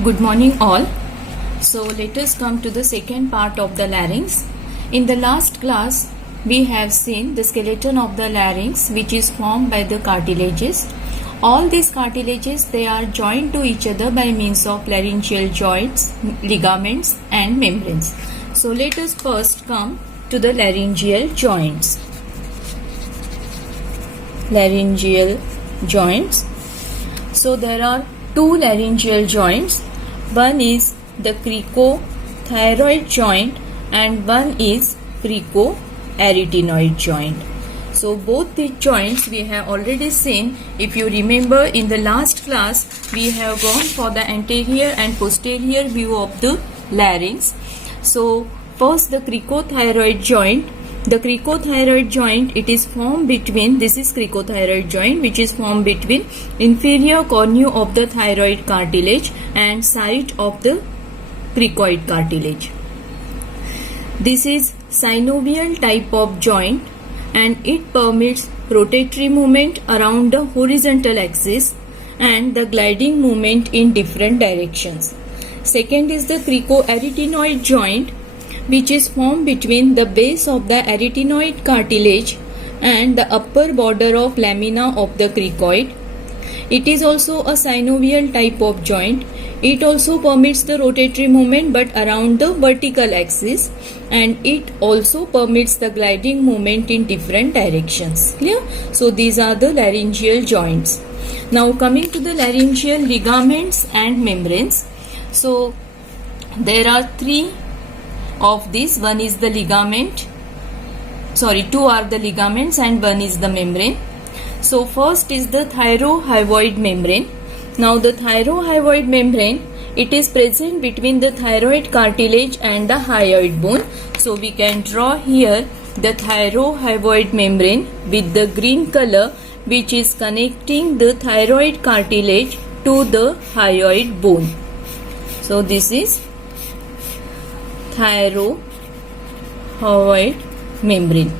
Good morning all. So let us come to the second part of the larynx. In the last class we have seen the skeleton of the larynx, which is formed by the cartilages. All these cartilages, they are joined to each other by means of laryngeal joints, ligaments and membranes. So let us first come to the laryngeal joints. Laryngeal joints. So there are two laryngeal joints. One is the cricothyroid joint and one is cricoarytenoid joint. So both the joints we have already seen. If you remember, in the last class we have gone for the anterior and posterior view of the larynx. So first the cricothyroid joint. The cricothyroid joint, it is formed between, this is cricothyroid joint, which is formed between inferior cornu of the thyroid cartilage and side of the cricoid cartilage. This is synovial type of joint and it permits rotatory movement around the horizontal axis and the gliding movement in different directions. Second is the cricoarytenoid joint, which is formed between the base of the arytenoid cartilage and the upper border of lamina of the cricoid. It is also a synovial type of joint. It also permits the rotatory movement but around the vertical axis, and it also permits the gliding movement in different directions. Clear? So these are the laryngeal joints. Now coming to the laryngeal ligaments and membranes. So there are three of these. One is the ligament, two are the ligaments and one is the membrane. So first is the thyrohyoid membrane. Now the thyrohyoid membrane, it is present between the thyroid cartilage and the hyoid bone. So we can draw here the thyrohyoid membrane with the green color, which is connecting the thyroid cartilage to the hyoid bone. So this is thyrohyoid membrane.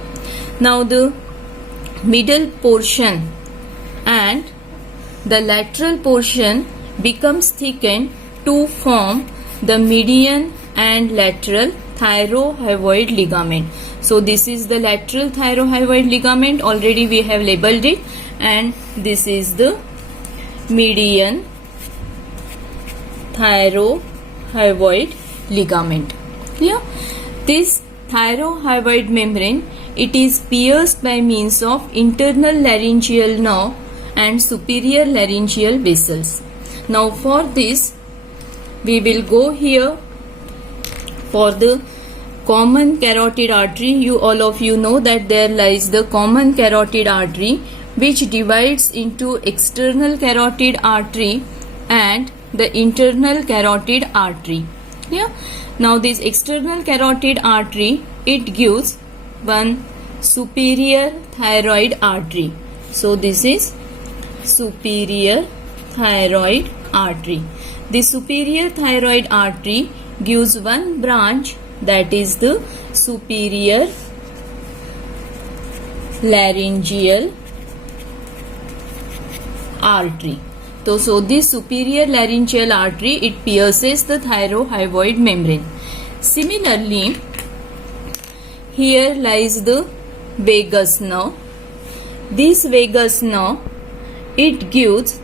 Now the middle portion and the lateral portion becomes thickened to form the median and lateral thyrohyoid ligament. So this is the lateral thyrohyoid ligament, already we have labeled it, and this is the median thyrohyoid ligament. Clear? This thyrohyoid membrane, it is pierced by means of internal laryngeal nerve and superior laryngeal vessels. Now for this we will go here for the common carotid artery. All of you know that there lies the common carotid artery, which divides into external carotid artery and the internal carotid artery. Yeah. Now this external carotid artery, it gives one superior thyroid artery. So this is superior thyroid artery. The superior thyroid artery gives one branch, that is the superior laryngeal artery. So this superior laryngeal artery, it pierces the thyrohyoid membrane. Similarly, here lies the vagus nerve. This vagus nerve, it gives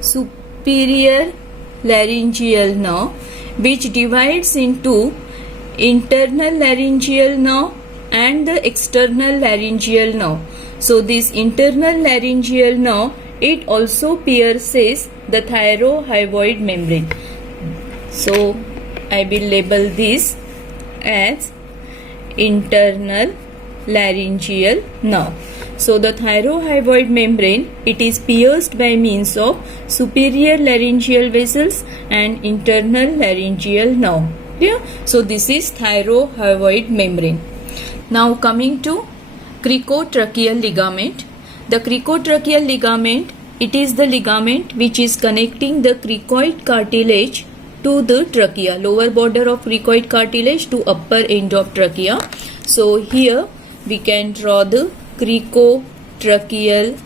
superior laryngeal nerve, which divides into internal laryngeal nerve and the external laryngeal nerve. So this internal laryngeal nerve, it also pierces the thyrohyoid membrane. So I will label this as internal laryngeal nerve. So the thyrohyoid membrane, it is pierced by means of superior laryngeal vessels and internal laryngeal nerve. Yeah? So this is thyrohyoid membrane. Now coming to cricotracheal ligament. The cricotracheal ligament, it is the ligament which is connecting the cricoid cartilage to the trachea, lower border of cricoid cartilage to upper end of trachea. So here we can draw the cricotracheal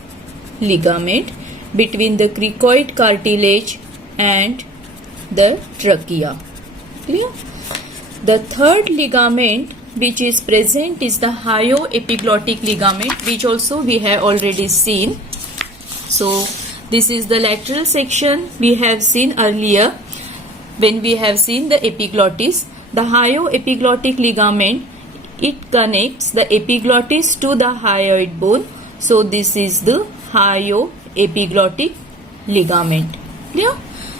ligament between the cricoid cartilage and the trachea. Clear? The third ligament which is present is the hyoepiglottic ligament, which also we have already seen. So this is the lateral section we have seen earlier when we have seen the epiglottis. The hyoepiglottic ligament, it connects the epiglottis to the hyoid bone. So this is the hyoepiglottic ligament. Clear?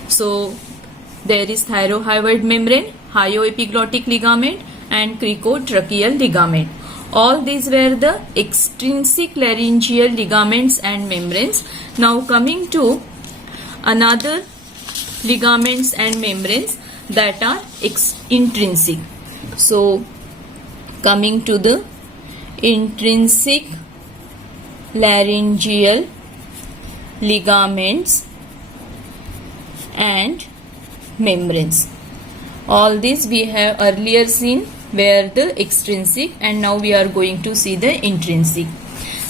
So there is thyrohyoid membrane, hyoepiglottic ligament and cricotracheal ligament. All these were the extrinsic laryngeal ligaments and membranes. Now coming to another ligaments and membranes that are intrinsic. So coming to the intrinsic laryngeal ligaments and membranes. All these we have earlier seen were the extrinsic, and now we are going to see the intrinsic.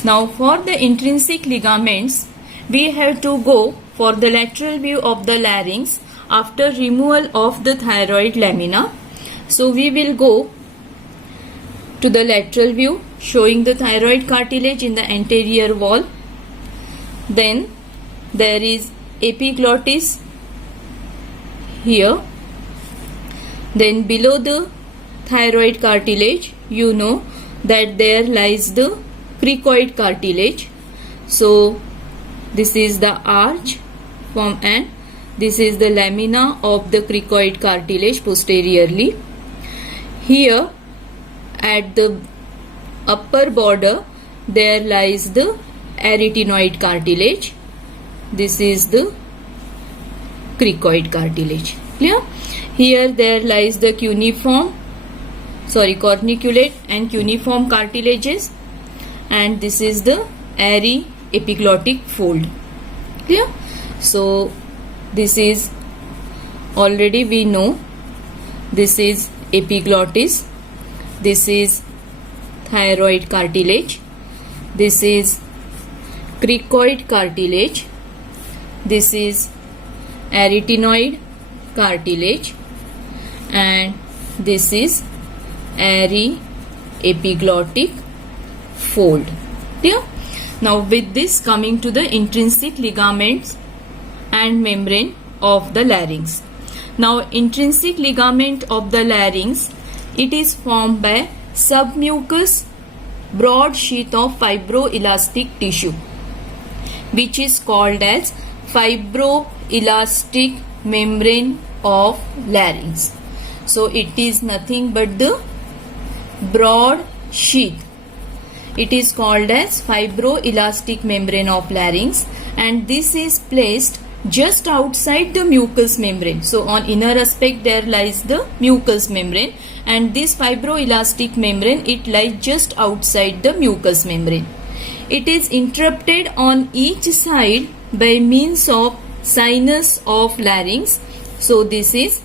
Now for the intrinsic ligaments, we have to go for the lateral view of the larynx after removal of the thyroid lamina. So we will go to the lateral view showing the thyroid cartilage in the anterior wall. Then there is epiglottis here. Then below the thyroid cartilage, you know that there lies the cricoid cartilage. So this is the arch form and this is the lamina of the cricoid cartilage posteriorly. Here at the upper border there lies the arytenoid cartilage. This is the cricoid cartilage. Clear? Here there lies the corniculate and cuneiform cartilages, and this is the epiglottic fold. Clear? So this is already we know, this is epiglottis, this is thyroid cartilage, this is cricoid cartilage, this is arytenoid cartilage, and this is epiglottic fold. Clear? Now with this, coming to the intrinsic ligaments and membrane of the larynx. Now intrinsic ligament of the larynx, it is formed by submucous broad sheath of fibroelastic tissue, which is called as fibroelastic membrane of larynx. So it is nothing but the broad sheath. It is called as fibroelastic membrane of larynx, and this is placed just outside the mucous membrane. So on inner aspect there lies the mucous membrane, and this fibroelastic membrane, it lies just outside the mucous membrane. It is interrupted on each side by means of sinus of larynx. So this is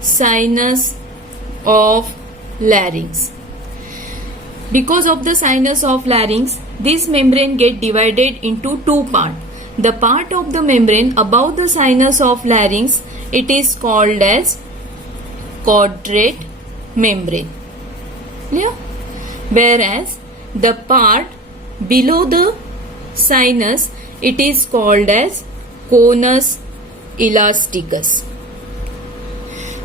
sinus of larynx. Because of the sinus of larynx, this membrane get divided into two parts. The part of the membrane above the sinus of larynx, it is called as quadrate membrane. Yeah? Whereas the part below the sinus, it is called as conus elasticus.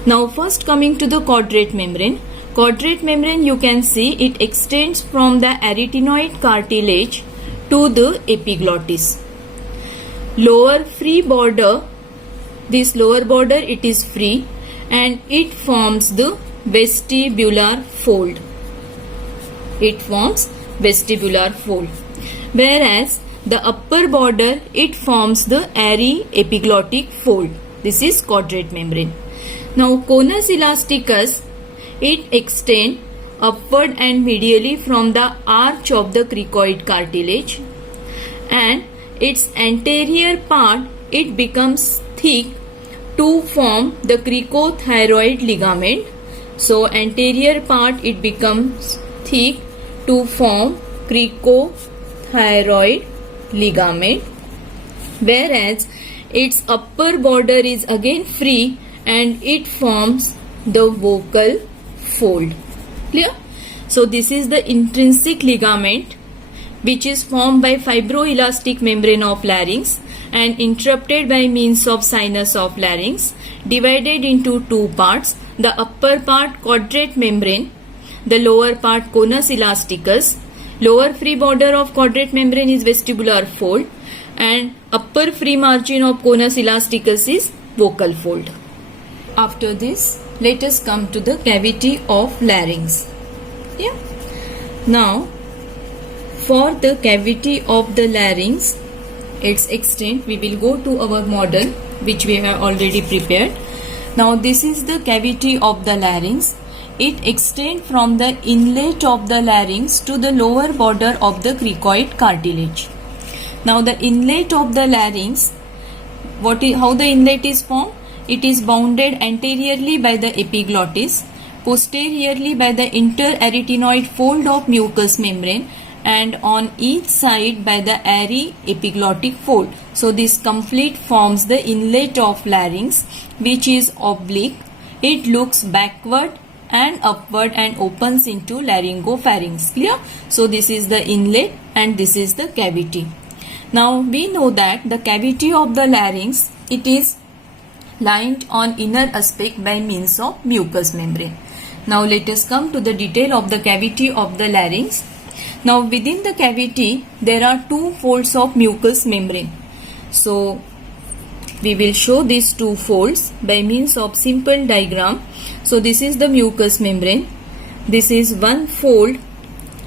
Now first coming to the quadrate membrane. Quadrate membrane, you can see it extends from the arytenoid cartilage to the epiglottis. Lower free border, this lower border, it is free and it forms the vestibular fold. It forms vestibular fold. Whereas the upper border, it forms the epiglottic fold. This is quadrate membrane. Now conus elasticus, it extends upward and medially from the arch of the cricoid cartilage, and its anterior part, it becomes thick to form the cricothyroid ligament. So anterior part, it becomes thick to form cricothyroid ligament, whereas its upper border is again free and it forms the vocal fold. Clear? So this is the intrinsic ligament which is formed by fibroelastic membrane of larynx and interrupted by means of sinus of larynx, divided into two parts. The upper part quadrate membrane, the lower part conus elasticus. Lower free border of quadrate membrane is vestibular fold and upper free margin of conus elasticus is vocal fold. After this, let us come to the cavity of larynx. Yeah. Now, for the cavity of the larynx, its extent, we will go to our model which we have already prepared. Now this is the cavity of the larynx. It extends from the inlet of the larynx to the lower border of the cricoid cartilage. Now the inlet of the larynx, how the inlet is formed? It is bounded anteriorly by the epiglottis, posteriorly by the interarytenoid fold of mucous membrane, and on each side by the airy epiglottic fold. So this complete forms the inlet of larynx, which is oblique. It looks backward and upward and opens into laryngopharynx. Clear? So this is the inlet and this is the cavity. Now we know that the cavity of the larynx, it is lined on inner aspect by means of mucous membrane. Now let us come to the detail of the cavity of the larynx. Now within the cavity there are two folds of mucous membrane. So we will show these two folds by means of simple diagram. So this is the mucous membrane. This is one fold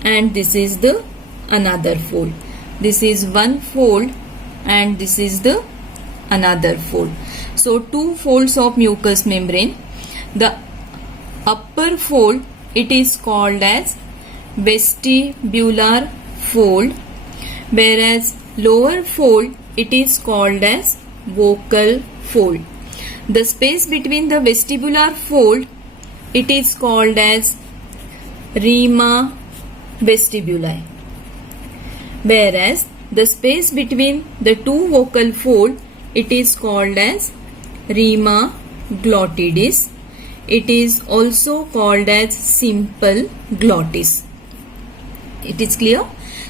and this is the another fold. This is one fold and this is the another fold. So two folds of mucous membrane. The upper fold, it is called as vestibular fold, whereas lower fold, it is called as vocal fold. The space between the vestibular fold, it is called as rima vestibuli, whereas the space between the two vocal fold, it is called as rima glottidis. It is also called as simple glottis. It is clear?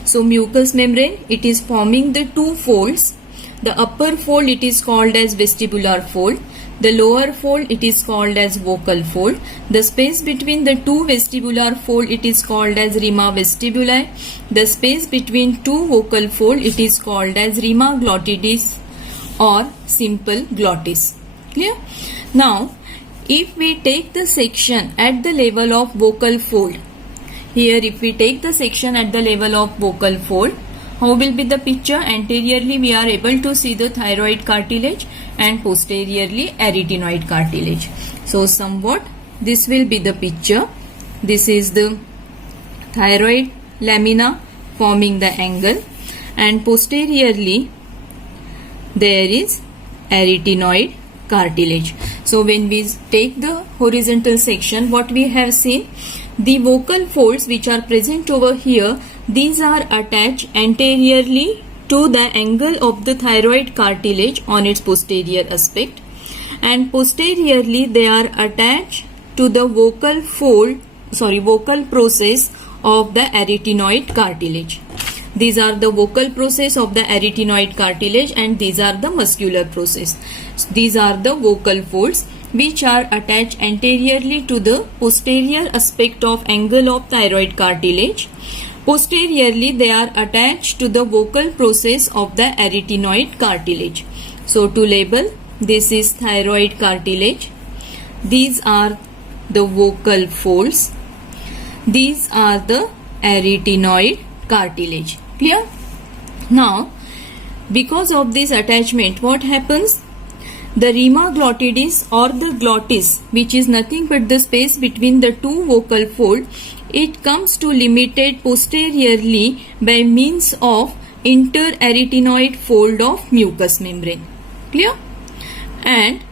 So mucous membrane, it is forming the two folds. The upper fold, it is called as vestibular fold. The lower fold, it is called as vocal fold. The space between the two vestibular fold, it is called as rima vestibuli. The space between two vocal fold, it is called as rima glottidis or simple glottis. Clear? Now, if we take the section at the level of vocal fold, here if we take the section at the level of vocal fold, how will be the picture? Anteriorly we are able to see the thyroid cartilage and posteriorly arytenoid cartilage. So somewhat this will be the picture. This is the thyroid lamina forming the angle and posteriorly there is arytenoid cartilage. So when we take the horizontal section, what we have seen, the vocal folds which are present over here, these are attached anteriorly to the angle of the thyroid cartilage on its posterior aspect, and posteriorly they are attached to the vocal process of the arytenoid cartilage. These are the vocal process of the arytenoid cartilage and these are the muscular process. These are the vocal folds which are attached anteriorly to the posterior aspect of angle of thyroid cartilage. Posteriorly they are attached to the vocal process of the arytenoid cartilage. So to label, this is thyroid cartilage. These are the vocal folds. These are the arytenoid cartilage. Clear? Now, because of this attachment, what happens? The rima glottidis or the glottis, which is nothing but the space between the two vocal folds, it comes to limited posteriorly by means of interarytenoid fold of mucous membrane. Clear? And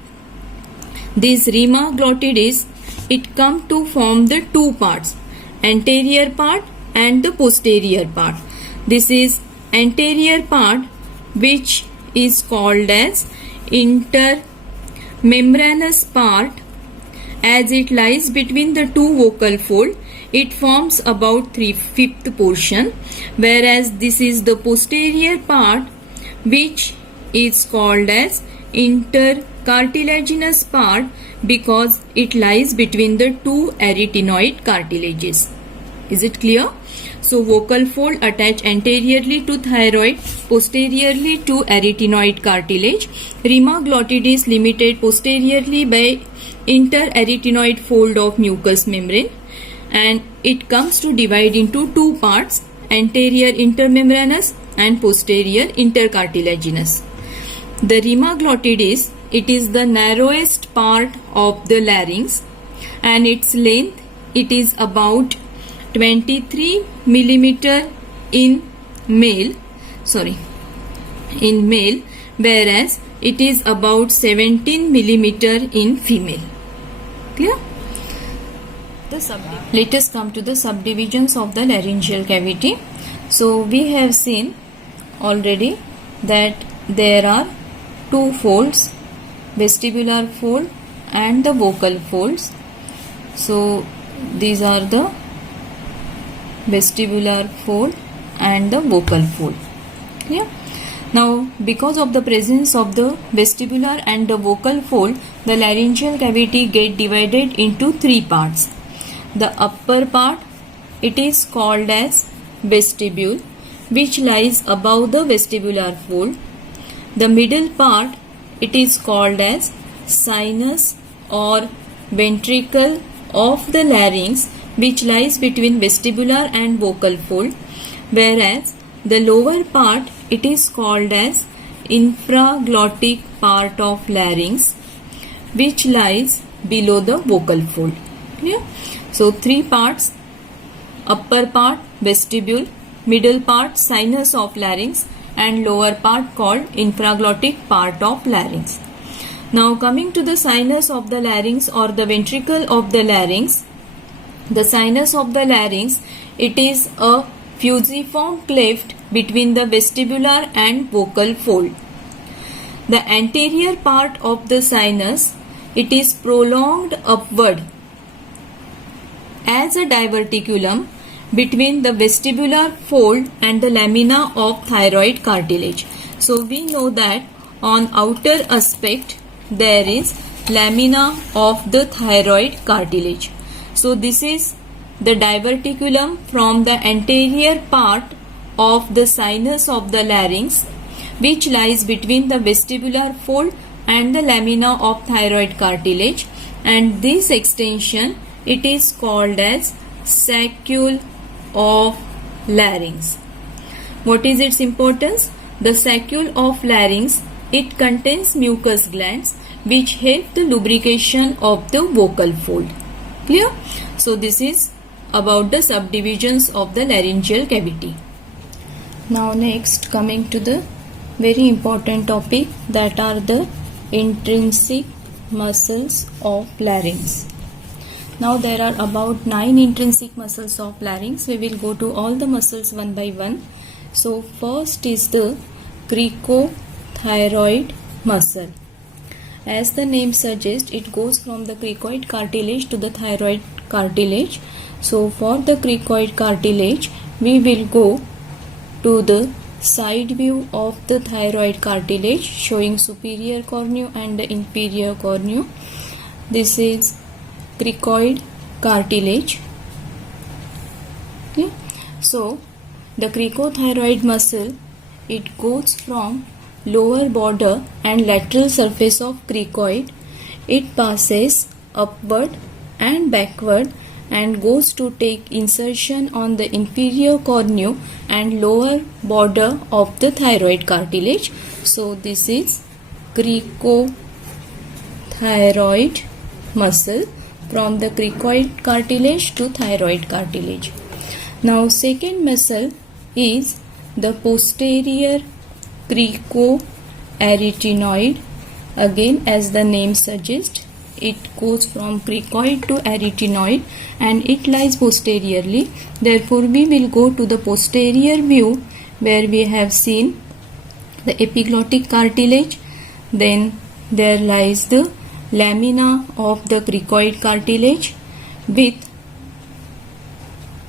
this rima glottidis, it comes to form the two parts, anterior part and the posterior part. This is anterior part which is called as intermembranous part. As it lies between the two vocal folds, it forms about 3/5 portion, whereas this is the posterior part, which is called as intercartilaginous part because it lies between the two arytenoid cartilages. Is it clear? So vocal fold attach anteriorly to thyroid, posteriorly to arytenoid cartilage. Rima glottidis limited posteriorly by interarytenoid fold of mucous membrane, and it comes to divide into two parts, anterior intermembranous and posterior intercartilaginous. The rima glottidis, it is the narrowest part of the larynx, and its length, it is about 23 millimeter in male, whereas it is about 17 millimeter in female. Clear? Let us come to the subdivisions of the laryngeal cavity. So we have seen already that there are two folds, vestibular fold and the vocal folds. So these are the vestibular fold and the vocal fold. Clear? Now, because of the presence of the vestibular and the vocal fold, the laryngeal cavity get divided into three parts. The upper part, it is called as vestibule, which lies above the vestibular fold. The middle part, it is called as sinus or ventricle of the larynx, which lies between vestibular and vocal fold, whereas the lower part, it is called as infraglottic part of larynx, which lies below the vocal fold. Clear? So three parts: upper part vestibule, middle part sinus of larynx, and lower part called infraglottic part of larynx. Now coming to the sinus of the larynx or the ventricle of the larynx, the sinus of the larynx, it is a fusiform cleft between the vestibular and vocal fold. The anterior part of the sinus, it is prolonged upward as a diverticulum between the vestibular fold and the lamina of thyroid cartilage. So we know that on outer aspect there is lamina of the thyroid cartilage. So this is the diverticulum from the anterior part of the sinus of the larynx, which lies between the vestibular fold and the lamina of thyroid cartilage, and this extension, it is called as saccule of larynx. What is its importance? The saccule of larynx, it contains mucous glands which help the lubrication of the vocal fold. Clear? So this is about the subdivisions of the laryngeal cavity. Now next, coming to the very important topic, that are the intrinsic muscles of larynx. Now there are about 9 intrinsic muscles of larynx. We will go to all the muscles one by one. So first is the cricothyroid muscle. As the name suggests, it goes from the cricoid cartilage to the thyroid cartilage. So for the cricoid cartilage, we will go to the side view of the thyroid cartilage, showing superior cornea and the inferior cornea. This is cricoid cartilage. Okay. So the cricothyroid muscle, it goes from lower border and lateral surface of cricoid. It passes upward and backward and goes to take insertion on the inferior cornea and lower border of the thyroid cartilage. So this is cricothyroid muscle from the cricoid cartilage to thyroid cartilage. Now second muscle is the posterior cricoarytenoid. Again, as the name suggests, it goes from cricoid to arytenoid and it lies posteriorly. Therefore, we will go to the posterior view where we have seen the epiglottic cartilage, Then there lies the lamina of the cricoid cartilage with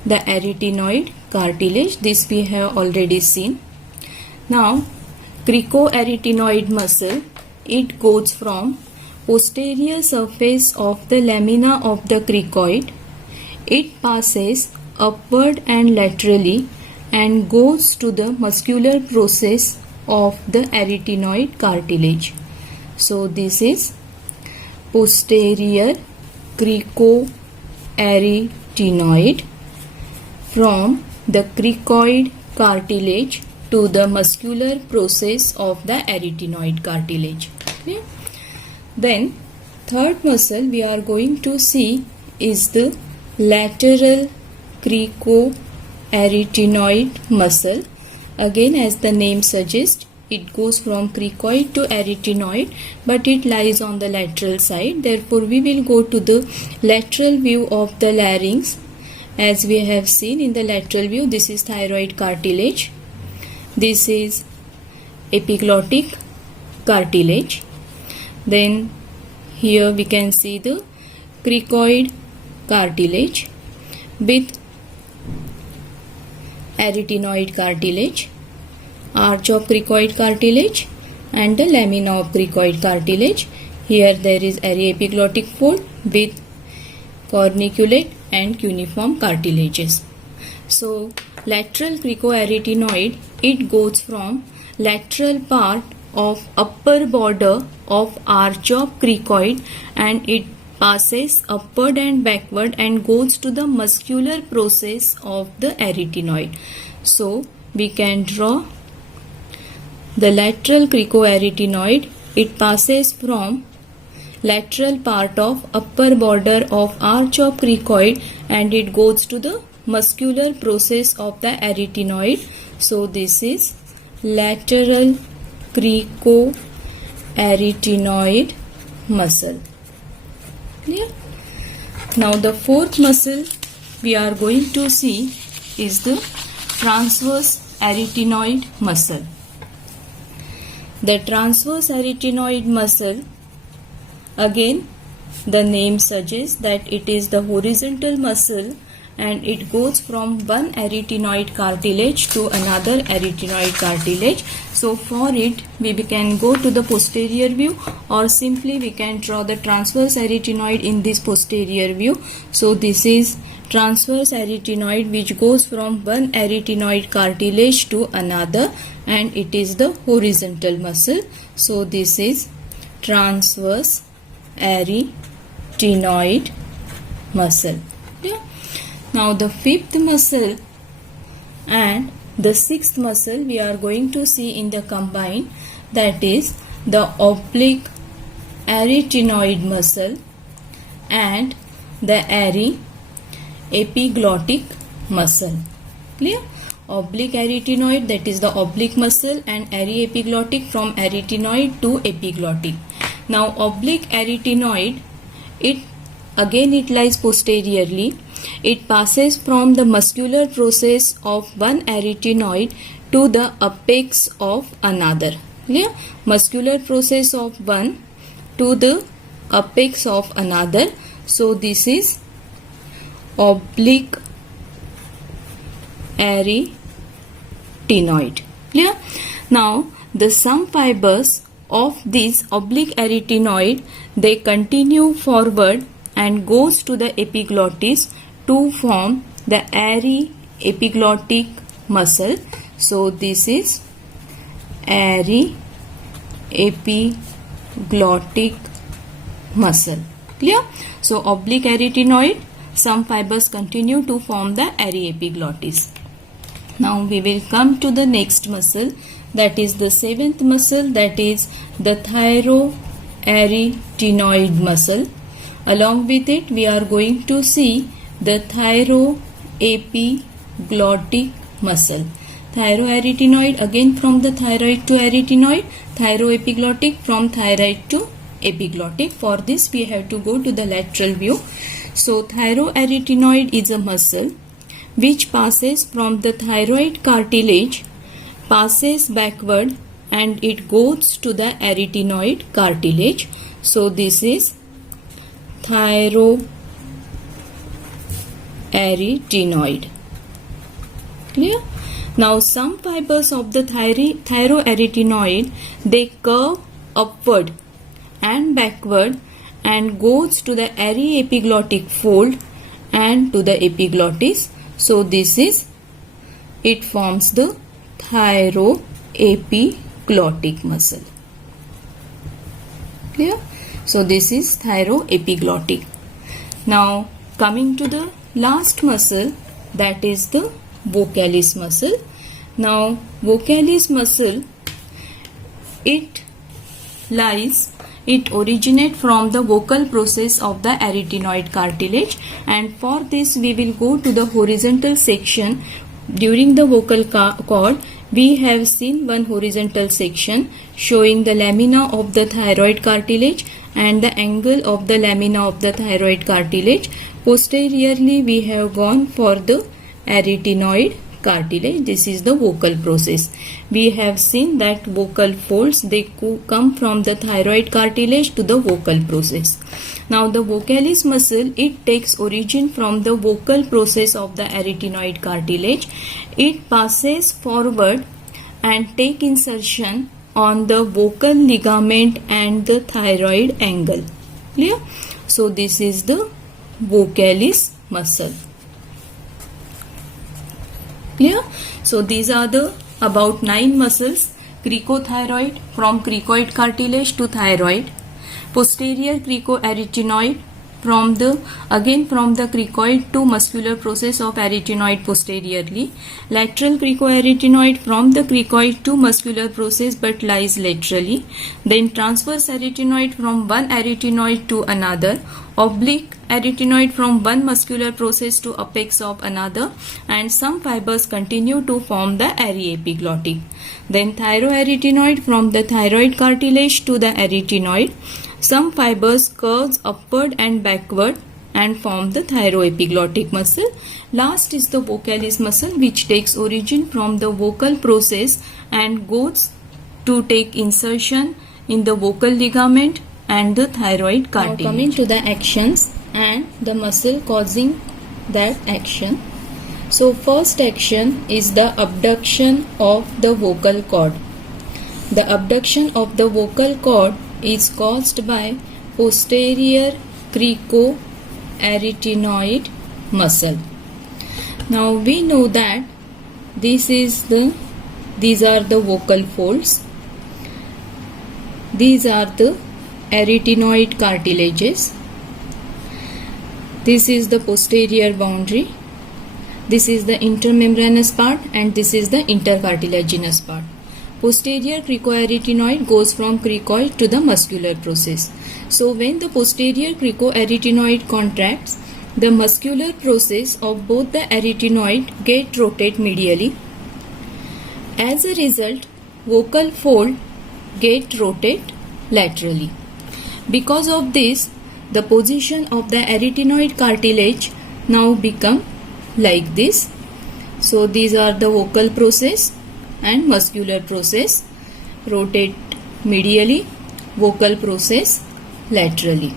the arytenoid cartilage. This we have already seen. Now, cricoarytenoid muscle, it goes from posterior surface of the lamina of the cricoid. It passes upward and laterally and goes to the muscular process of the arytenoid cartilage. So this is posterior cricoarytenoid from the cricoid cartilage to the muscular process of the arytenoid cartilage. Okay? Then third muscle we are going to see is the lateral cricoarytenoid muscle. Again, as the name suggests, it goes from cricoid to arytenoid, but it lies on the lateral side. Therefore, we will go to the lateral view of the larynx. As we have seen in the lateral view, this is thyroid cartilage. This is epiglottic cartilage. Then here we can see the cricoid cartilage with arytenoid cartilage, arch of cricoid cartilage and the lamina of cricoid cartilage. Here there is aryepiglottic fold with corniculate and cuneiform cartilages. So lateral cricoarytenoid, it goes from lateral part of upper border of arch of cricoid and it passes upward and backward and goes to the muscular process of the arytenoid. So we can draw the lateral cricoarytenoid. It passes from lateral part of upper border of arch of cricoid and it goes to the muscular process of the arytenoid. So this is lateral cricoarytenoid muscle. Clear? Now the fourth muscle we are going to see is the transverse arytenoid muscle. The transverse arytenoid muscle, again the name suggests that it is the horizontal muscle and it goes from one arytenoid cartilage to another arytenoid cartilage. So for it we can go to the posterior view or simply we can draw the transverse arytenoid in this posterior view. So this is transverse arytenoid which goes from one arytenoid cartilage to another and it is the horizontal muscle. So this is transverse arytenoid muscle. Yeah. Now the fifth muscle and the sixth muscle we are going to see in the combine, that is the oblique arytenoid muscle and the epiglottic muscle. Clear? Oblique arytenoid, that is the oblique muscle, and epiglottic from arytenoid to epiglottic. Now oblique arytenoid, it lies posteriorly. It passes from the muscular process of one arytenoid to the apex of another. Yeah? Muscular process of one to the apex of another. So this is oblique arytenoid. Yeah? Now the some fibers of this oblique arytenoid, they continue forward and goes to the epiglottis to form the epiglottic muscle. So this is epiglottic muscle. Clear? So oblique arytenoid, some fibers continue to form the epiglottis. Now we will come to the next muscle, that is the seventh muscle, that is the thyroarytenoid muscle. Along with it we are going to see the thyroepiglottic muscle. Thyroarytenoid, again from the thyroid to arytenoid, thyroepiglottic from thyroid to epiglottic. For this we have to go to the lateral view. So thyroarytenoid is a muscle which passes from the thyroid cartilage, passes backward and it goes to the arytenoid cartilage. So this is thyroarytenoid. Clear? Now some fibers of the thyroarytenoid, they curve upward and backward and goes to the aryepiglottic fold and to the epiglottis. So this is, it forms the thyroepiglottic muscle. Clear? So this is thyroepiglottic. Now coming to the last muscle, that is the vocalis muscle. Now vocalis muscle, it originates from the vocal process of the arytenoid cartilage, and for this we will go to the horizontal section. During the vocal cord, we have seen one horizontal section showing the lamina of the thyroid cartilage and the angle of the lamina of the thyroid cartilage. Posteriorly, we have gone for the arytenoid cartilage. This is the vocal process. We have seen that vocal folds, they come from the thyroid cartilage to the vocal process. Now the vocalis muscle, it takes origin from the vocal process of the arytenoid cartilage. It passes forward and take insertion on the vocal ligament and the thyroid angle. Clear? So this is the vocalis muscle. Clear? So these are the about 9 muscles. Cricothyroid, from cricoid cartilage to thyroid. Posterior cricoarytenoid, from the cricoid to muscular process of arytenoid posteriorly. Lateral cricoarytenoid, from the cricoid to muscular process but lies laterally. Then transverse arytenoid, from one arytenoid to another. Oblique arytenoid, from one muscular process to apex of another, and some fibers continue to form the aryepiglottic. Then thyroarytenoid, from the thyroid cartilage to the arytenoid. Some fibers curves upward and backward and form the thyroepiglottic muscle. Last is the vocalis muscle, which takes origin from the vocal process and goes to take insertion in the vocal ligament and the thyroid cartilage. Now coming to the actions and the muscle causing that action. So first action is the abduction of the vocal cord. The abduction of the vocal cord is caused by posterior cricoarytenoid muscle. Now we know that these are the vocal folds. These are the arytenoid cartilages. This is the posterior boundary. This is the intermembranous part and this is the intercartilaginous part. Posterior cricoarytenoid goes from cricoid to the muscular process. So when the posterior cricoarytenoid contracts, the muscular process of both the arytenoid get rotate medially. As a result, vocal fold get rotate laterally. Because of this, the position of the arytenoid cartilage now become like this. So these are the vocal process and muscular process, rotate medially, vocal process laterally,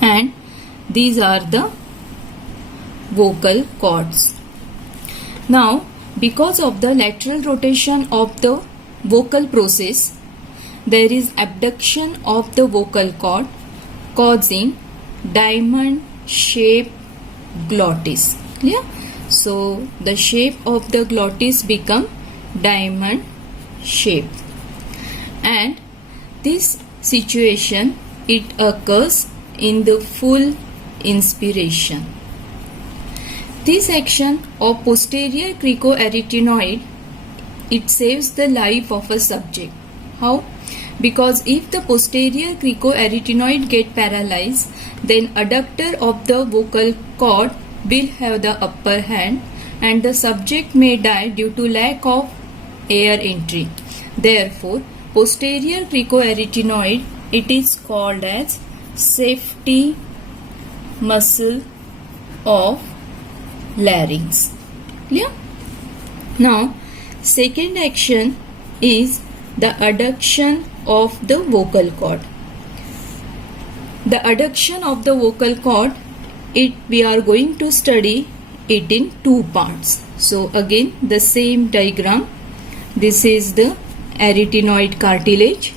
and these are the vocal cords. Now because of the lateral rotation of the vocal process, there is abduction of the vocal cord causing diamond shaped glottis. Clear? So the shape of the glottis become diamond shape, and this situation, it occurs in the full inspiration. This action of posterior cricoarytenoid, it saves the life of a subject. How? Because if the posterior cricoarytenoid get paralyzed, then adductor of the vocal cord will have the upper hand and the subject may die due to lack of air entry. Therefore, posterior cricoarytenoid, it is called as safety muscle of larynx. Clear? Now, second action is the adduction of the vocal cord. The adduction of the vocal cord, we are going to study it in two parts. So again the same diagram. This is the arytenoid cartilage.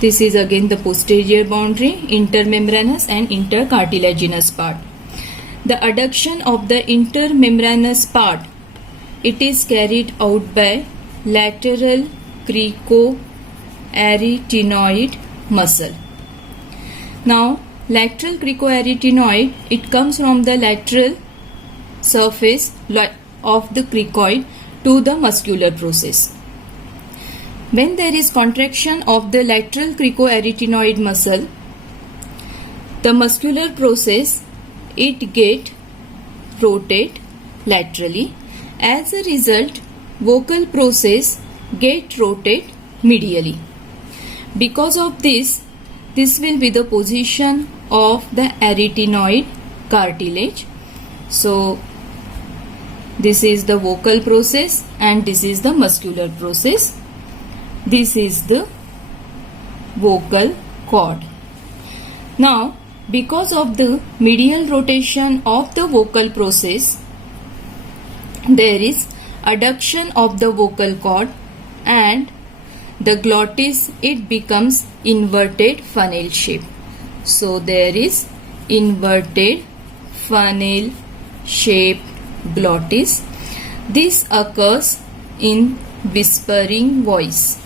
This is again the posterior boundary, intermembranous and intercartilaginous part. The adduction of the intermembranous part, it is carried out by lateral cricoarytenoid muscle. Now lateral cricoarytenoid, it comes from the lateral surface of the cricoid to the muscular process. When there is contraction of the lateral cricoarytenoid muscle, the muscular process, it get rotate laterally. As a result, vocal process get rotate medially. Because of this will be the position of the arytenoid cartilage. So this is the vocal process and this is the muscular process. This is the vocal cord. Now, because of the medial rotation of the vocal process, there is adduction of the vocal cord and the glottis, it becomes inverted funnel shape. So there is inverted funnel shaped glottis. This occurs in whispering voice.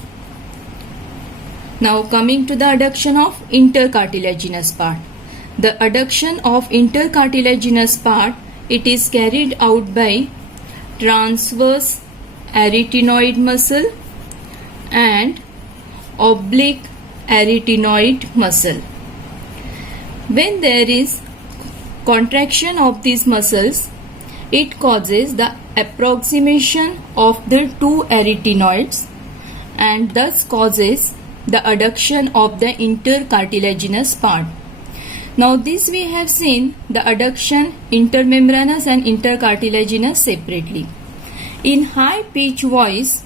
Now coming to the adduction of intercartilaginous part. The adduction of intercartilaginous part, it is carried out by transverse arytenoid muscle and oblique arytenoid muscle. When there is contraction of these muscles, it causes the approximation of the two arytenoids and thus causes the adduction of the intercartilaginous part. Now this we have seen the adduction intermembranous and intercartilaginous separately. In high pitch voice,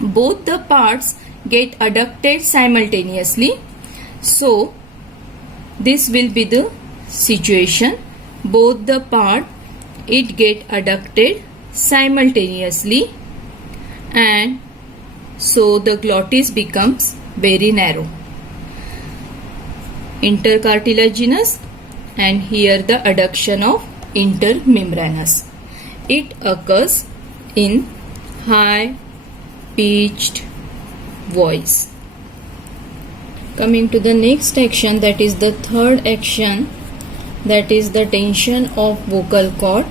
both the parts get adducted simultaneously. So this will be the situation. Both the part, it get adducted simultaneously and so the glottis becomes very narrow. Intercartilaginous and here the adduction of intermembranous. It occurs in high pitched voice. Coming to the next action, that is the third action, that is the tension of vocal cord.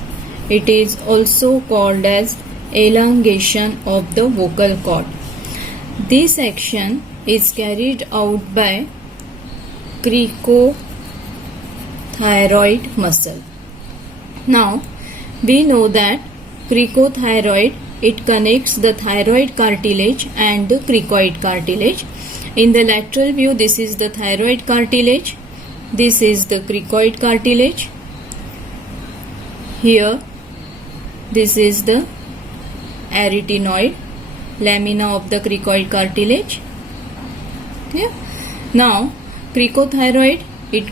It is also called as elongation of the vocal cord. This action is carried out by cricothyroid muscle. Now we know that cricothyroid, it connects the thyroid cartilage and the cricoid cartilage. In the lateral view, this is the thyroid cartilage, this is the cricoid cartilage. Here this is the arytenoid lamina of the cricoid cartilage. Yeah. Now cricothyroid, it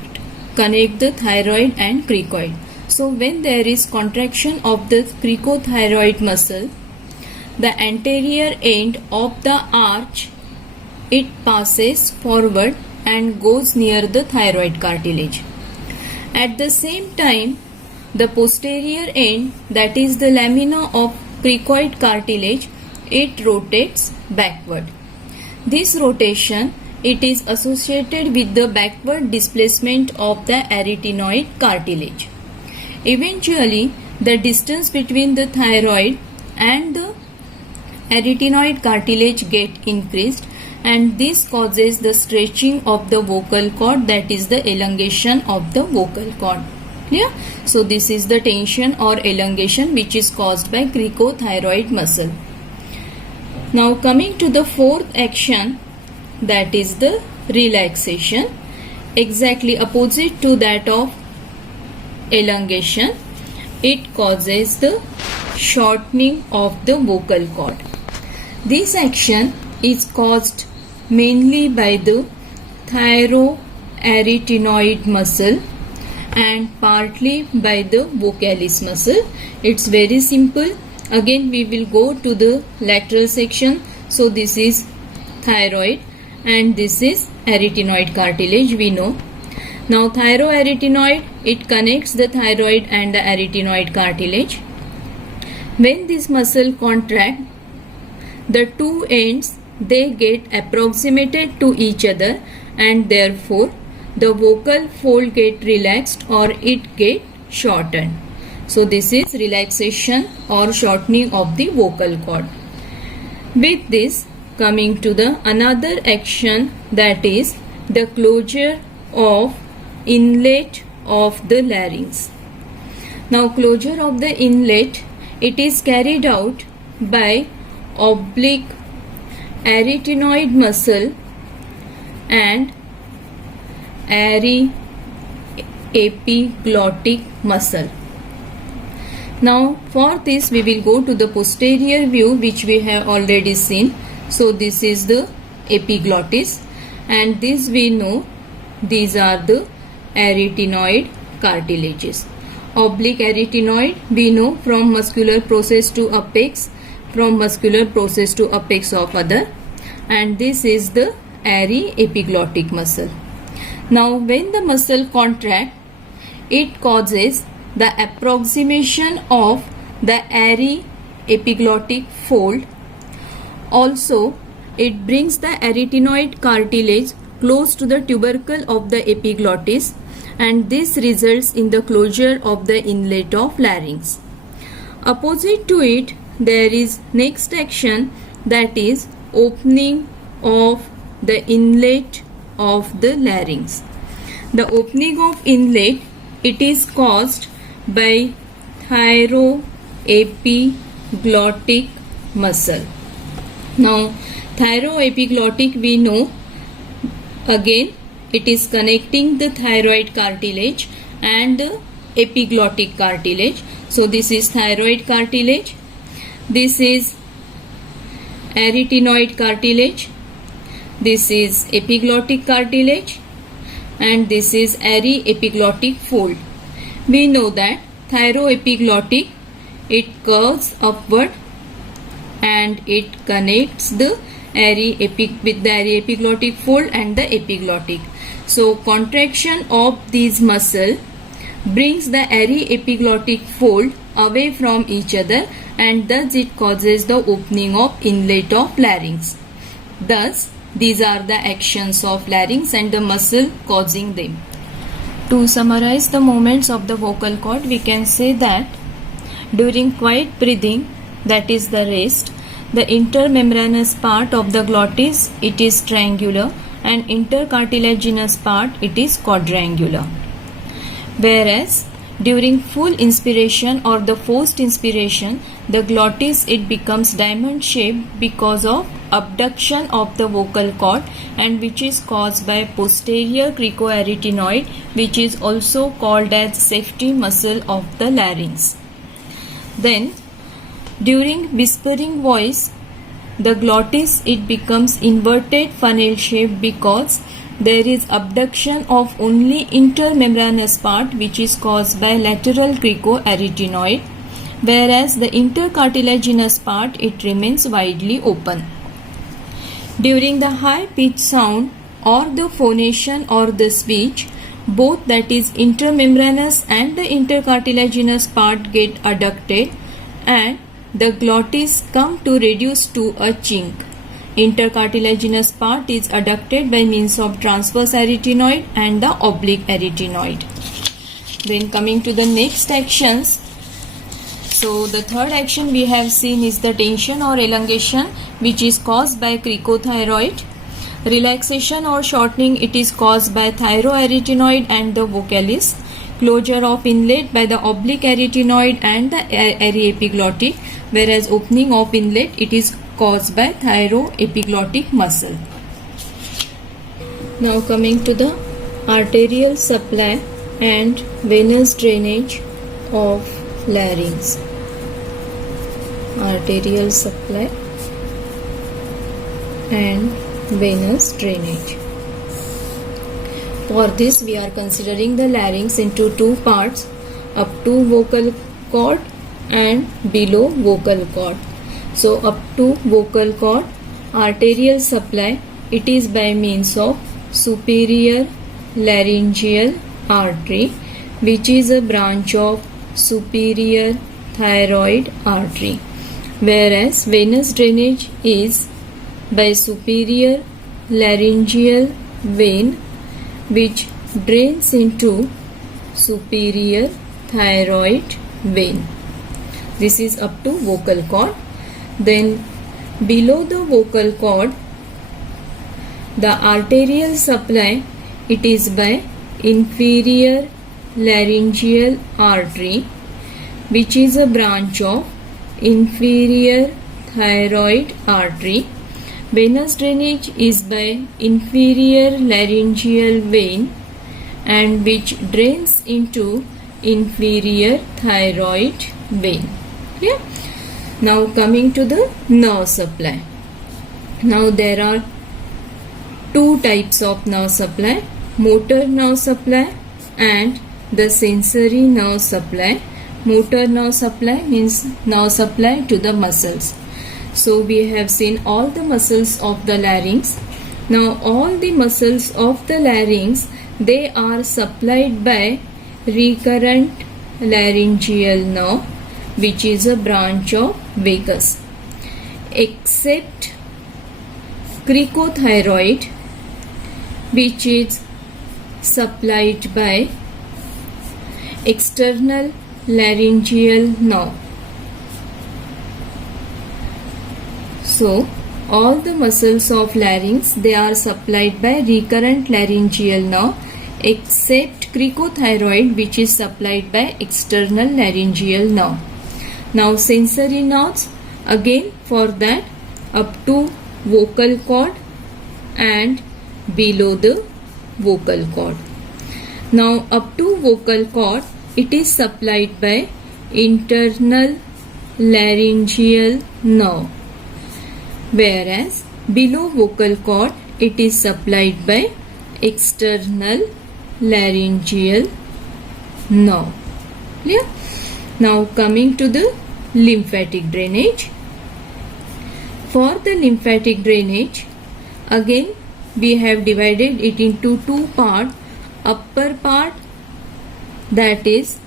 connect the thyroid and cricoid. So when there is contraction of the cricothyroid muscle, the anterior end of the arch, it passes forward and goes near the thyroid cartilage. At the same time, the posterior end, that is the lamina of cricoid cartilage, it rotates backward. This rotation, it is associated with the backward displacement of the arytenoid cartilage. Eventually, the distance between the thyroid and the arytenoid cartilage get increased and this causes the stretching of the vocal cord, that is the elongation of the vocal cord. Clear? So this is the tension or elongation which is caused by cricothyroid muscle. Now coming to the fourth action, that is the relaxation, exactly opposite to that of elongation. It causes the shortening of the vocal cord. This action is caused mainly by the thyroarytenoid muscle and partly by the vocalis muscle. It's very simple. Again we will go to the lateral section. So this is thyroid and this is arytenoid cartilage, we know. Now thyroarytenoid, it connects the thyroid and the arytenoid cartilage. When this muscle contract, the two ends, they get approximated to each other and therefore the vocal fold get relaxed or it get shortened. So this is relaxation or shortening of the vocal cord. With this, coming to the another action, that is the closure of inlet of the larynx. Now closure of the inlet, it is carried out by oblique arytenoid muscle and epiglottic muscle. Now for this we will go to the posterior view, which we have already seen. So this is the epiglottis and this we know these are the arytenoid cartilages. Oblique arytenoid we know from muscular process to apex, from muscular process to apex of other, and this is the epiglottic muscle. Now when the muscle contract, it causes the approximation of the epiglottic fold. Also it brings the arytenoid cartilage close to the tubercle of the epiglottis, and this results in the closure of the inlet of larynx. Opposite to it, there is next action, that is opening of the inlet of the larynx. The opening of inlet, it is caused by thyroepiglottic muscle. Now thyroepiglottic we know, again it is connecting the thyroid cartilage and the epiglottic cartilage. So this is thyroid cartilage, this is arytenoid cartilage, this is epiglottic cartilage, and this is epiglottic fold. We know that thyroepiglottic, it curves upward and it connects the with the epiglottic fold and the epiglottic. So contraction of these muscle brings the epiglottic fold away from each other, and thus it causes the opening of inlet of larynx. Thus these are the actions of larynx and the muscle causing them. To summarize the movements of the vocal cord, we can say that during quiet breathing, that is the rest, the intermembranous part of the glottis, it is triangular, and intercartilaginous part, it is quadrangular. Whereas during full inspiration or the forced inspiration, the glottis, it becomes diamond shaped because of abduction of the vocal cord, and which is caused by posterior cricoarytenoid, which is also called as safety muscle of the larynx. Then during whispering voice, the glottis, it becomes inverted funnel shape because there is abduction of only intermembranous part, which is caused by lateral cricoarytenoid, whereas the intercartilaginous part, it remains widely open. During the high pitch sound or the phonation or the speech, both, that is intermembranous and the intercartilaginous part, get adducted and the glottis come to reduce to a chink. Intercartilaginous part is adducted by means of transverse arytenoid and the oblique arytenoid. Then coming to the next actions. So the third action we have seen is the tension or elongation, which is caused by cricothyroid. Relaxation or shortening, it is caused by thyroarytenoid and the vocalis. Closure of inlet by the oblique arytenoid and the epiglottic, whereas opening of inlet, it is caused by thyroepiglottic muscle. Now coming to the arterial supply and venous drainage of larynx. Arterial supply and venous drainage. For this we are considering the larynx into two parts, up to vocal cord and below vocal cord. So up to vocal cord, arterial supply, it is by means of superior laryngeal artery, which is a branch of superior thyroid artery, whereas venous drainage is by superior laryngeal vein, which drains into superior thyroid vein. This is up to vocal cord. Then below the vocal cord, the arterial supply, it is by inferior laryngeal artery, which is a branch of inferior thyroid artery. Venous drainage is by inferior laryngeal vein and which drains into inferior thyroid vein. Yeah. Now coming to the nerve supply. Now there are two types of nerve supply, motor nerve supply and the sensory nerve supply. Motor nerve supply means nerve supply to the muscles. So we have seen all the muscles of the larynx. Now all the muscles of the larynx, they are supplied by recurrent laryngeal nerve, which is a branch of vagus, except cricothyroid, which is supplied by external laryngeal nerve. So all the muscles of larynx, they are supplied by recurrent laryngeal nerve except cricothyroid, which is supplied by external laryngeal nerve. Now sensory nerves, again for that up to vocal cord and below the vocal cord. Now up to vocal cord, it is supplied by internal laryngeal nerve, whereas below vocal cord, it is supplied by external laryngeal nerve. Clear? Now coming to the lymphatic drainage. For the lymphatic drainage, again we have divided it into two parts. Upper part, that is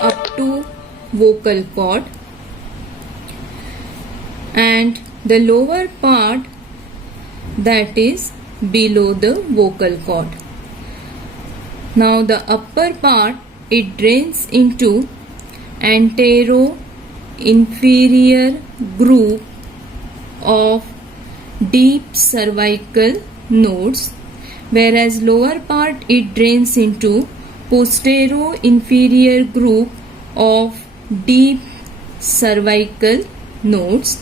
up to vocal cord, and the lower part, that is below the vocal cord. Now the upper part, it drains into antero-inferior group of deep cervical nodes, whereas lower part, it drains into posterior-inferior group of deep cervical nodes.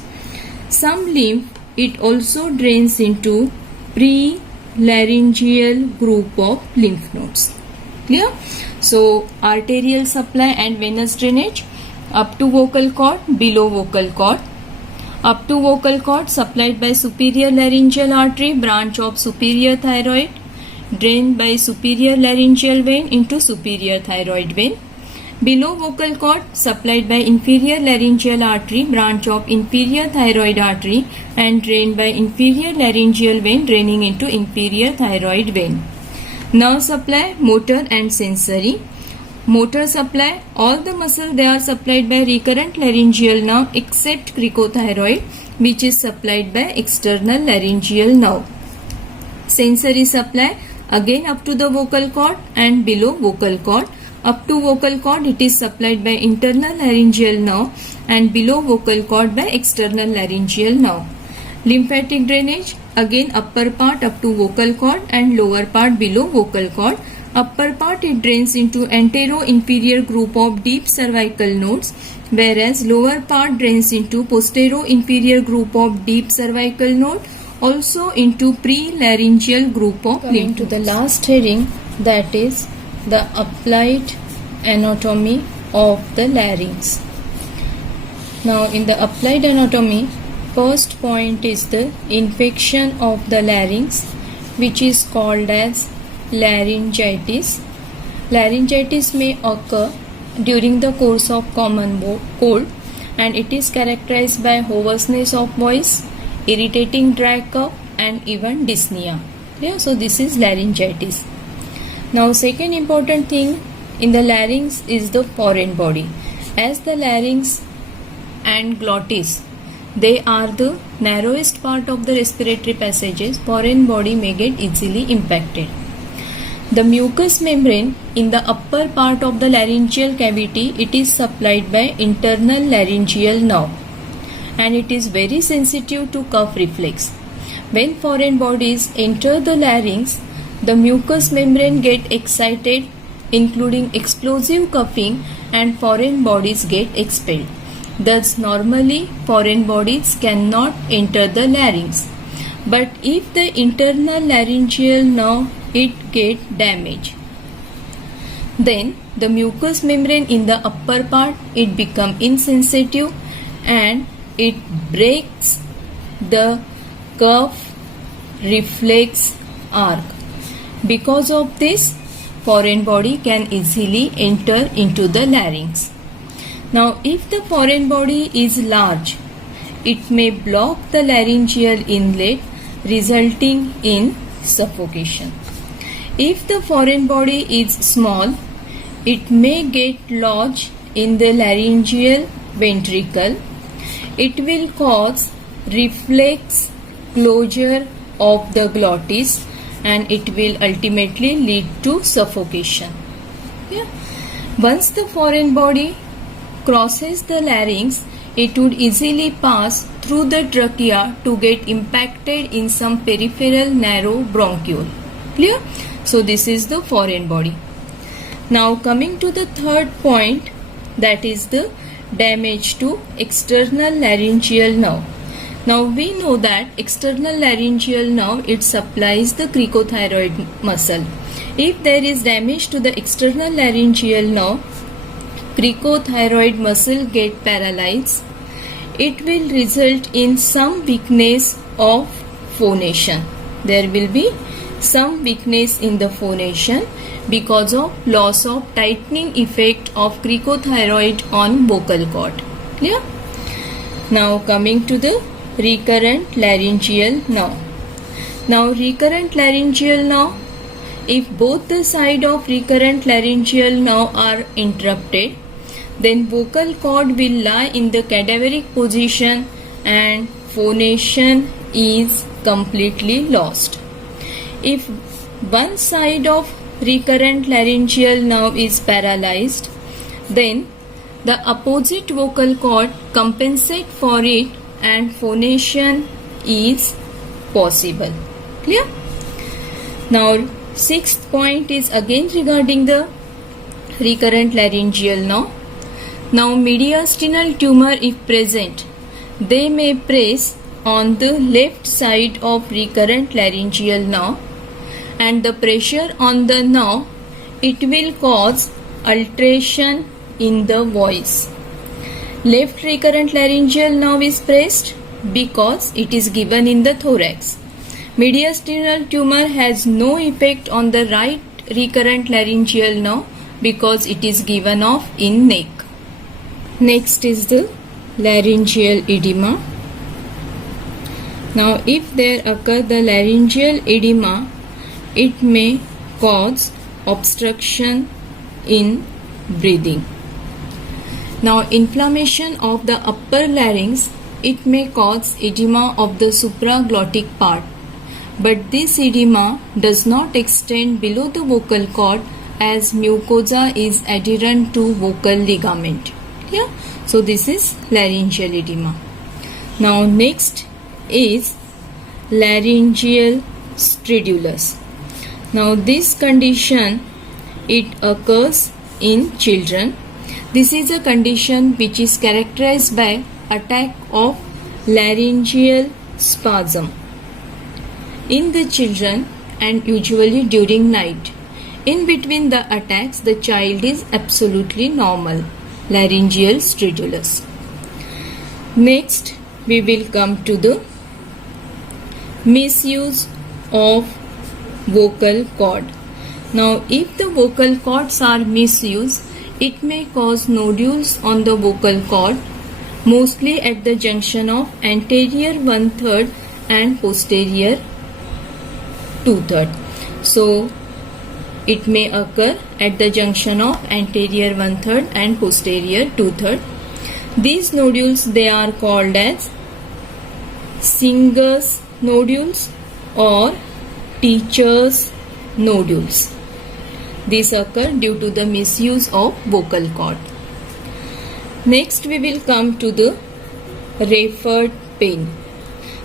Some lymph, it also drains into pre-laryngeal group of lymph nodes. Clear? So arterial supply and venous drainage, up to vocal cord, below vocal cord. Up to vocal cord, supplied by superior laryngeal artery, branch of superior thyroid, drained by superior laryngeal vein into superior thyroid vein. Below vocal cord, supplied by inferior laryngeal artery, branch of inferior thyroid artery, and drained by inferior laryngeal vein, draining into inferior thyroid vein. Nerve supply, motor and sensory. Motor supply, all the muscles, they are supplied by recurrent laryngeal nerve except cricothyroid, which is supplied by external laryngeal nerve. Sensory supply, again up to the vocal cord and below vocal cord. Up to vocal cord, it is supplied by internal laryngeal nerve, and below vocal cord by external laryngeal nerve. Lymphatic drainage, again upper part up to vocal cord and lower part below vocal cord. Upper part, it drains into antero-inferior group of deep cervical nodes, whereas lower part drains into posterior-inferior group of deep cervical node, also into pre-laryngeal group of lymph nodes. To the last heading, that is the applied anatomy of the larynx. Now in the applied anatomy, First point is the infection of the larynx, which is called as laryngitis. Laryngitis may occur during the course of common cold, and it is characterized by hoarseness of voice, irritating dry cough, and even dyspnea. Yeah, so this is laryngitis. Now, second important thing in the larynx is the foreign body. As the larynx and glottis, they are the narrowest part of the respiratory passages, foreign body may get easily impacted. The mucous membrane in the upper part of the laryngeal cavity, it is supplied by internal laryngeal nerve, and it is very sensitive to cough reflex. When foreign bodies enter the larynx, the mucous membrane get excited, including explosive coughing, and foreign bodies get expelled. Thus, normally foreign bodies cannot enter the larynx. But if the internal laryngeal nerve it get damaged, then the mucous membrane in the upper part it become insensitive and it breaks the cough reflex arc. Because of this, foreign body can easily enter into the larynx. Now, if the foreign body is large, it may block the laryngeal inlet, resulting in suffocation. If the foreign body is small, it may get lodged in the laryngeal ventricle. It will cause reflex closure of the glottis, and it will ultimately lead to suffocation. Yeah. Once the foreign body crosses the larynx, it would easily pass through the trachea to get impacted in some peripheral narrow bronchiole. Clear? So this is the foreign body. Now coming to the third point, that is the damage to external laryngeal nerve. Now we know that external laryngeal nerve it supplies the cricothyroid muscle. If there is damage to the external laryngeal nerve, cricothyroid muscle get paralyzed. It will result in some weakness of phonation. There will be some weakness in the phonation because of loss of tightening effect of cricothyroid on vocal cord. Clear? Now coming to the recurrent laryngeal nerve. Now recurrent laryngeal nerve, if both the side of recurrent laryngeal nerve are interrupted, then vocal cord will lie in the cadaveric position and phonation is completely lost. If one side of recurrent laryngeal nerve is paralyzed, then the opposite vocal cord compensate for it and phonation is possible. Clear? Now sixth point is again regarding the recurrent laryngeal nerve. Now mediastinal tumor if present, they may press on the left side of recurrent laryngeal nerve, and the pressure on the nerve it will cause alteration in the voice. Left recurrent laryngeal nerve is pressed because it is given in the thorax. Mediastinal tumor has no effect on the right recurrent laryngeal nerve because it is given off in neck. Next is the laryngeal edema. Now if there occur the laryngeal edema, it may cause obstruction in breathing. Now inflammation of the upper larynx, it may cause edema of the supraglottic part, but this edema does not extend below the vocal cord as mucosa is adherent to vocal ligament. Yeah? So this is laryngeal edema. Now next is laryngeal stridulus. Now this condition it occurs in children. This is a condition which is characterized by attack of laryngeal spasm in the children and usually during night. In between the attacks, the child is absolutely normal. Laryngeal stridulus. Next we will come to the misuse of vocal cord. Now, if the vocal cords are misused, it may cause nodules on the vocal cord, mostly at the junction of anterior 1/3 and posterior 2/3. So, it may occur at the junction of anterior 1/3 and posterior 2/3. These nodules, they are called as Singer's nodules or teacher's nodules. These occur due to the misuse of vocal cord. Next, we will come to the Rayford pin.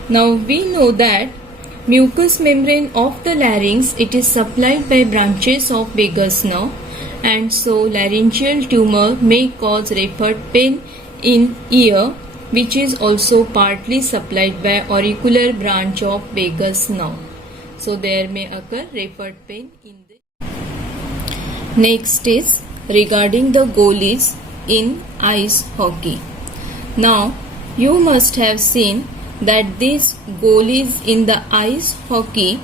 Now, we know that mucous membrane of the larynx, it is supplied by branches of vagus nerve, and so laryngeal tumor may cause Rayford pain in ear, which is also partly supplied by auricular branch of vagus nerve. So there may occur Rayford pain in the. Next is regarding the goalies in ice hockey. Now you must have seen that these goalies in the ice hockey,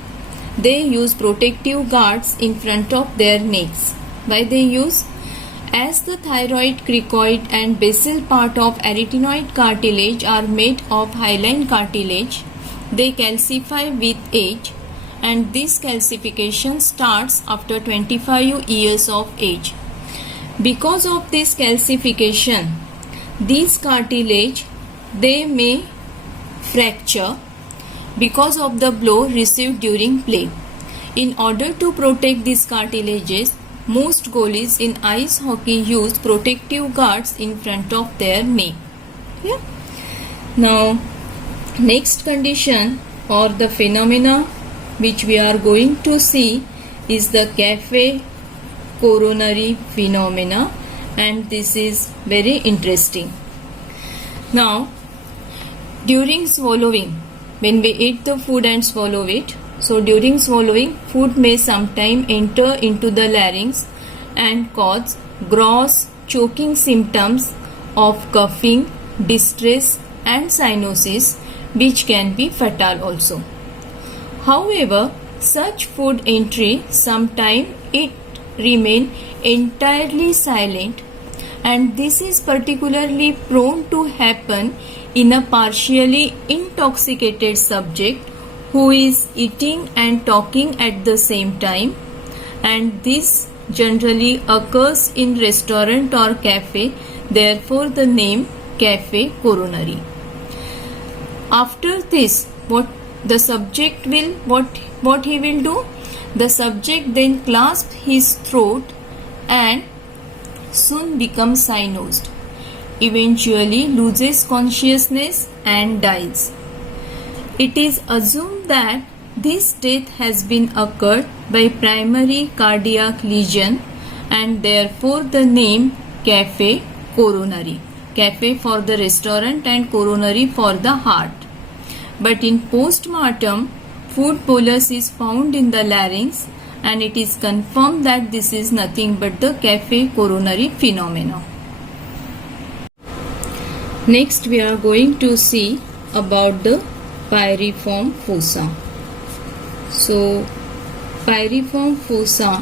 they use protective guards in front of their necks. Why they use? As the thyroid, cricoid and basal part of arytenoid cartilage are made of hyaline cartilage, they calcify with age, and this calcification starts after 25 years of age. Because of this calcification, these cartilage, they may fracture because of the blow received during play. In order to protect these cartilages, most goalies in ice hockey use protective guards in front of their neck. Yeah? Now, next condition or the phenomena which we are going to see is the cafe coronary phenomena, and this is very interesting. Now, during swallowing, when we eat the food and swallow it, so during swallowing, food may sometime enter into the larynx and cause gross choking symptoms of coughing, distress and cyanosis, which can be fatal also. However, such food entry, sometime it remain entirely silent, and this is particularly prone to happen in a partially intoxicated subject who is eating and talking at the same time, and this generally occurs in restaurant or cafe, therefore the name cafe coronary. After this, what he will do? The subject then clasps his throat and soon becomes cyanosed, eventually loses consciousness and dies. It is assumed that this death has been occurred by primary cardiac lesion, and therefore the name cafe coronary. Cafe for the restaurant and coronary for the heart. But in post-mortem, food bolus is found in the larynx, and it is confirmed that this is nothing but the cafe coronary phenomena. Next, we are going to see about the pyriform fossa. So, pyriform fossa,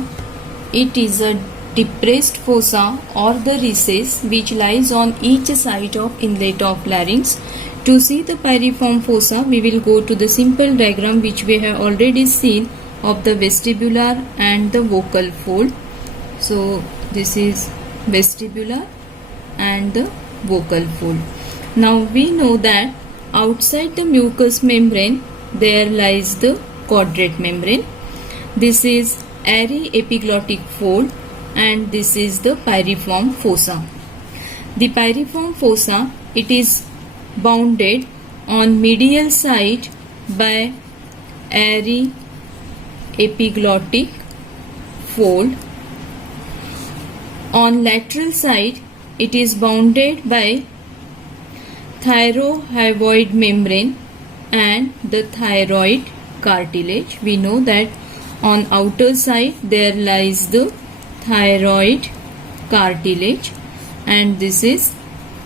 it is a depressed fossa or the recess which lies on each side of inlet of larynx. To see the pyriform fossa, we will go to the simple diagram which we have already seen of the vestibular and the vocal fold. So, this is vestibular and the vocal fold. Now, we know that outside the mucous membrane, there lies the quadrate membrane. This is aryepiglottic fold, and this is the pyriform fossa. The pyriform fossa, it is bounded on medial side by aryepiglottic fold. On lateral side, it is bounded by thyrohyoid membrane and the thyroid cartilage. We know that on outer side there lies the thyroid cartilage, and this is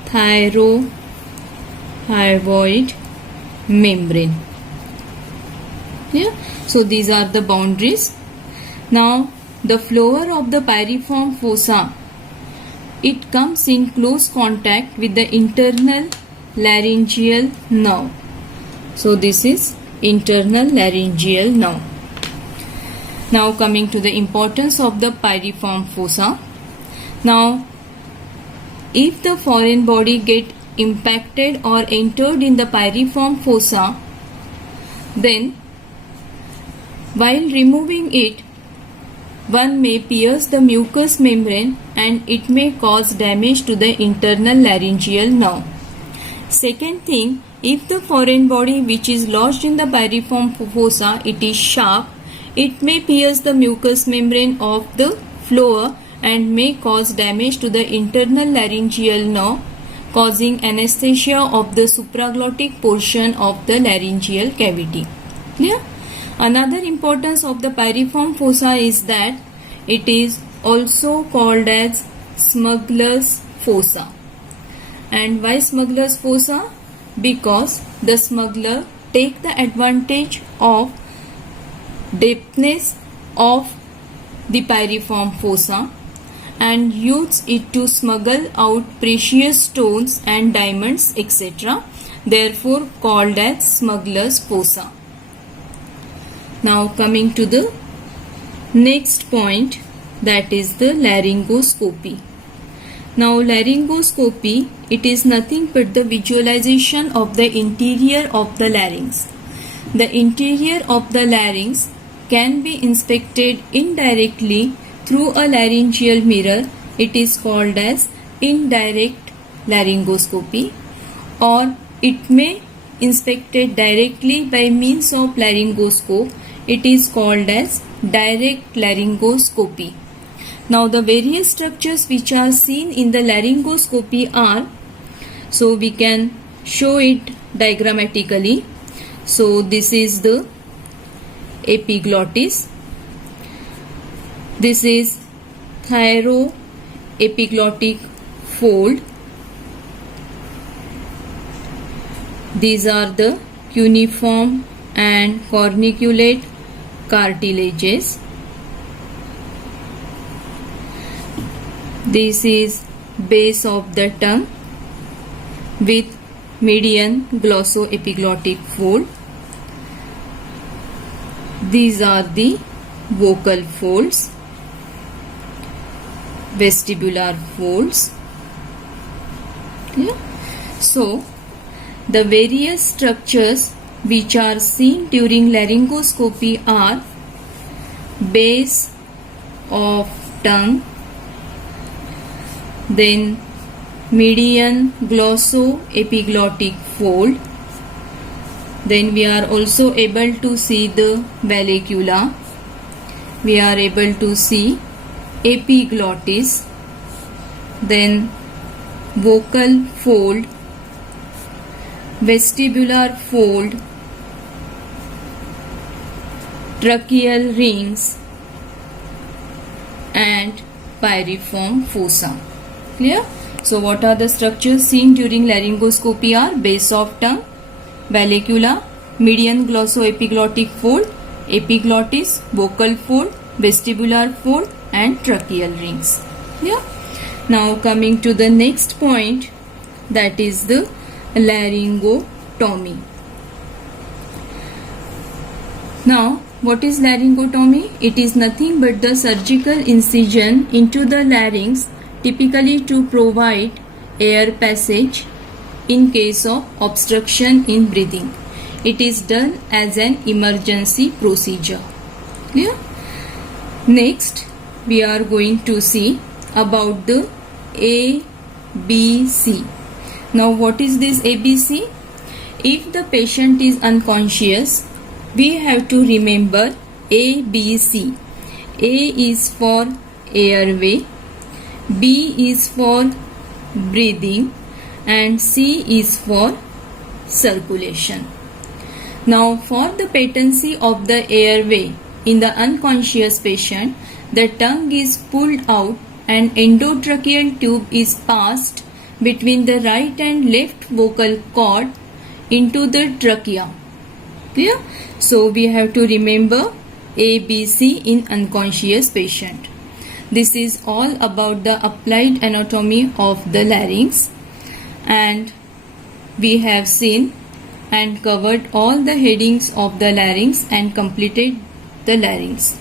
thyrohyoid thyroid membrane. Yeah, so these are the boundaries. Now the floor of the pyriform fossa, it comes in close contact with the internal laryngeal nerve. So this is internal laryngeal nerve. Now coming to the importance of the pyriform fossa. Now if the foreign body get impacted or entered in the pyriform fossa, then while removing it, one may pierce the mucous membrane and it may cause damage to the internal laryngeal nerve. Second thing, if the foreign body which is lodged in the pyriform fossa, it is sharp, it may pierce the mucous membrane of the floor and may cause damage to the internal laryngeal nerve, causing anesthesia of the supraglottic portion of the laryngeal cavity. Clear? Another importance of the pyriform fossa is that it is also called as smuggler's fossa. And why smuggler's fossa? Because the smuggler take the advantage of depthness of the pyriform fossa and use it to smuggle out precious stones and diamonds, etc. Therefore called as smuggler's fossa. Now coming to the next point, that is the laryngoscopy. Now laryngoscopy, it is nothing but the visualization of the interior of the larynx. The interior of the larynx can be inspected indirectly through a laryngeal mirror. It is called as indirect laryngoscopy, or it may inspected directly by means of laryngoscope. It is called as direct laryngoscopy. Now the various structures which are seen in the laryngoscopy are, so we can show it diagrammatically. So this is the epiglottis. This is thyroepiglottic fold. These are the cuneiform and corniculate cartilages. This is base of the tongue with median glossoepiglottic fold. These are the vocal folds, vestibular folds. Yeah. So the various structures which are seen during laryngoscopy are base of tongue, then median glossoepiglottic fold, then we are also able to see the vallecula, we are able to see epiglottis, then vocal fold, vestibular fold, tracheal rings and pyriform fossa. Clear? So what are the structures seen during laryngoscopy are base of tongue, vallecula, median glossoepiglottic fold, epiglottis, vocal fold, vestibular fold and tracheal rings. Yeah. Now coming to the next point, that is the laryngotomy. Now what is laryngotomy? It is nothing but the surgical incision into the larynx, typically to provide air passage in case of obstruction in breathing. It is done as an emergency procedure. Clear? Next, we are going to see about the ABC. Now, what is this ABC? If the patient is unconscious, we have to remember ABC. A is for airway, B is for breathing and C is for circulation. Now for the patency of the airway in the unconscious patient, the tongue is pulled out and endotracheal tube is passed between the right and left vocal cord into the trachea. Clear? So we have to remember A, B, C in unconscious patient. This is all about the applied anatomy of the larynx, and we have seen and covered all the headings of the larynx and completed the larynx.